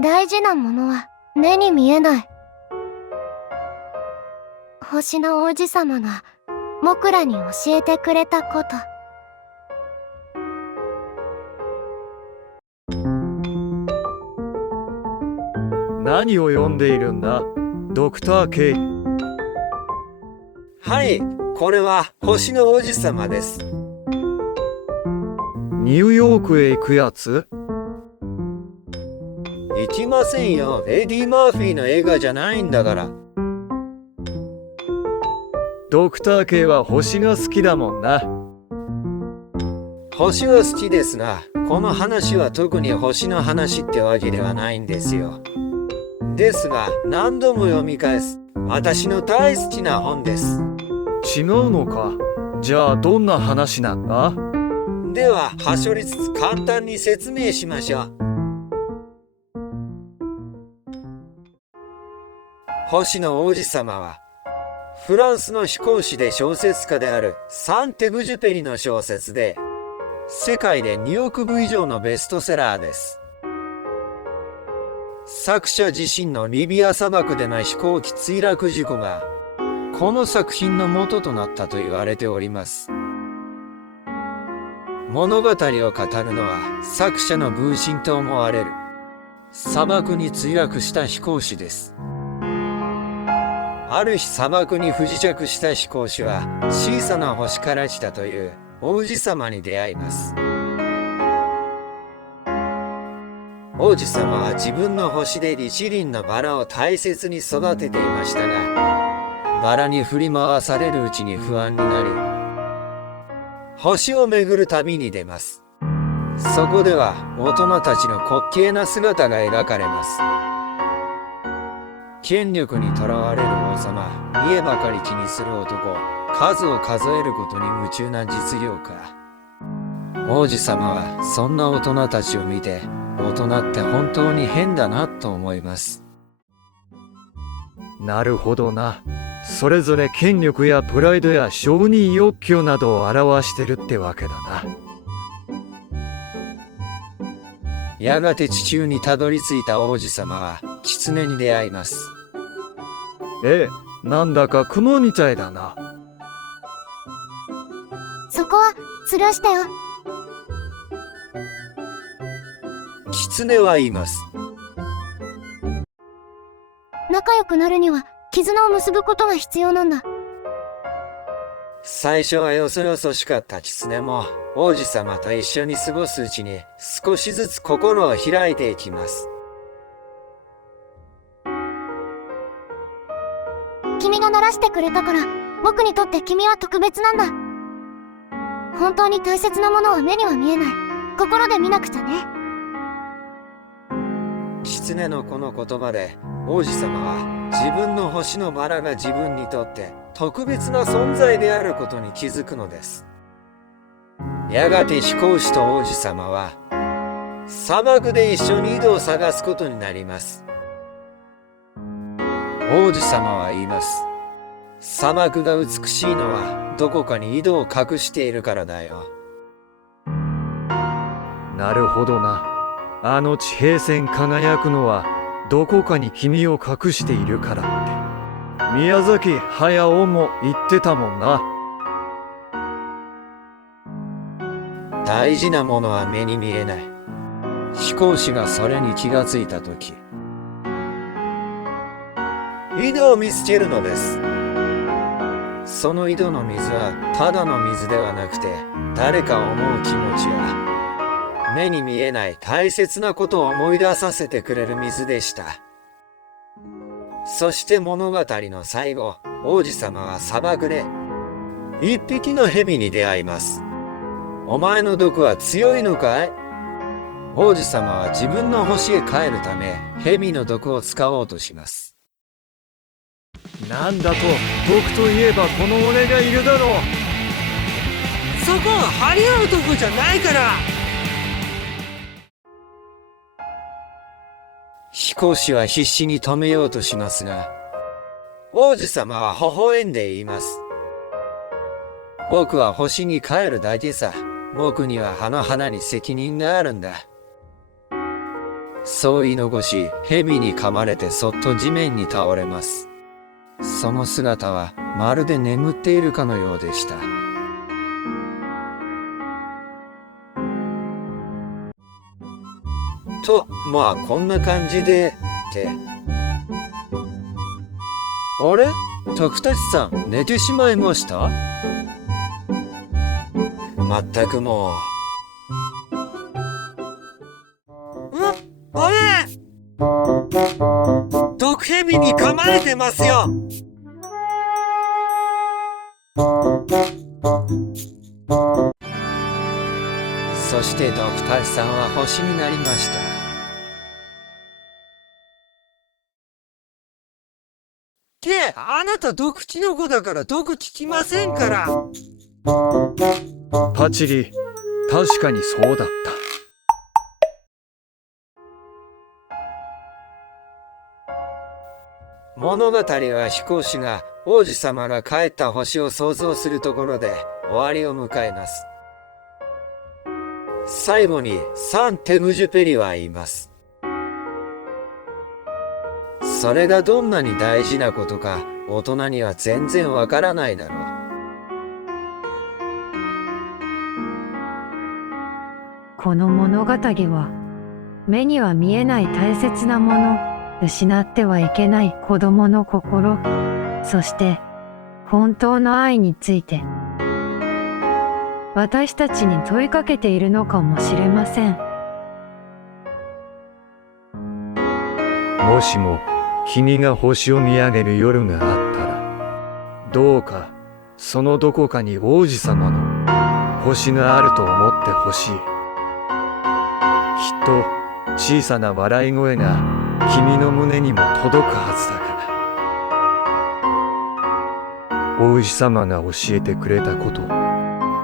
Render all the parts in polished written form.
大事なものは目に見えない。星の王子様が僕らに教えてくれたこと。何を読んでいるんだ、ドクター・ケイ。はい、これは星の王子様です。ニューヨークへ行くやつ？行きませんよ。エディ・マーフィーの映画じゃないんだから。ドクター・ケイは星が好きだもんな。星は好きですが、この話は特に星の話ってわけではないんですよ。ですが、何度も読み返す私の大好きな本です。違うのか。じゃあどんな話なんだ？では、はしょりつつ簡単に説明しましょう。星の王子様は、フランスの飛行士で小説家であるサンテグジュペリの小説で、世界で2億部以上のベストセラーです。作者自身のリビア砂漠での飛行機墜落事故が、この作品の元となったと言われております。物語を語るのは作者の分身と思われる砂漠に墜落した飛行士です。ある日砂漠に不時着した飛行士は小さな星から来たという王子様に出会います。王子様は自分の星で一輪のバラを大切に育てていましたが、バラに振り回されるうちに不安になり、星を巡る旅に出ます。そこでは大人たちの滑稽な姿が描かれます。権力にとらわれる王様、家ばかり気にする男、数を数えることに夢中な実業家。王子様はそんな大人たちを見て、大人って本当に変だなと思います。なるほどな。それぞれ権力やプライドや承認欲求などを表してるってわけだな。やがて地球にたどり着いた王子様は狐に出会います。ええ、なんだか雲みたいだな。そこはスルーしてよ。狐は言います。仲良くなるには絆を結ぶことが必要なんだ。最初はよそよそしかった狐も王子様と一緒に過ごすうちに少しずつ心を開いていきます。君がならしてくれたから僕にとって君は特別なんだ。本当に大切なものは目には見えない。心で見なくちゃね。狐のこの言葉で王子様は自分の星のバラが自分にとって特別な存在であることに気づくのです。やがて飛行士と王子様は砂漠で一緒に井戸を探すことになります。王子様は言います。砂漠が美しいのはどこかに井戸を隠しているからだよ。なるほどな。あの地平線輝くのはどこかに君を隠しているからって宮崎駿も言ってたもんな。大事なものは目に見えない。飛行士がそれに気がついたとき、井戸を見つけるのです。その井戸の水はただの水ではなくて、誰かを思う気持ちや目に見えない大切なことを思い出させてくれる水でした。そして物語の最後、王子様は砂漠で一匹の蛇に出会います。お前の毒は強いのかい？王子様は自分の星へ帰るため蛇の毒を使おうとします。なんだと、毒といえばこの俺がいるだろう。そこは張り合うとこじゃないから。飛行士は必死に止めようとしますが、王子様は微笑んで言います。僕は星に帰るだけさ。僕にはあの花に責任があるんだ。そう言い残し、蛇に噛まれてそっと地面に倒れます。その姿はまるで眠っているかのようでした。と、まあこんな感じで、って。あれ？徳達さん、寝てしまいました？まったくもう。あれ？毒蛇に噛まれてますよ。そしてドクターさんは星になりました。あなた毒キノコだから毒効きませんから。パチリ、確かにそうだった。物語は飛行士が王子様が帰った星を想像するところで終わりを迎えます。最後にサン・テムジュペリは言います。それがどんなに大事なことか大人には全然わからないだろう。この物語は目には見えない大切なもの、失ってはいけない子供の心、そして本当の愛について私たちに問いかけているのかもしれません。もしも君が星を見上げる夜があったら、どうかそのどこかに王子様の星があると思ってほしい。きっと小さな笑い声が君の胸にも届くはずだから。王子様が教えてくれたこと、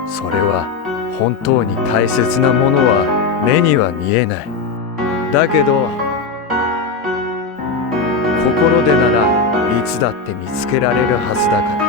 それは本当に大切なものは目には見えない。だけど心でならいつだって見つけられるはずだから。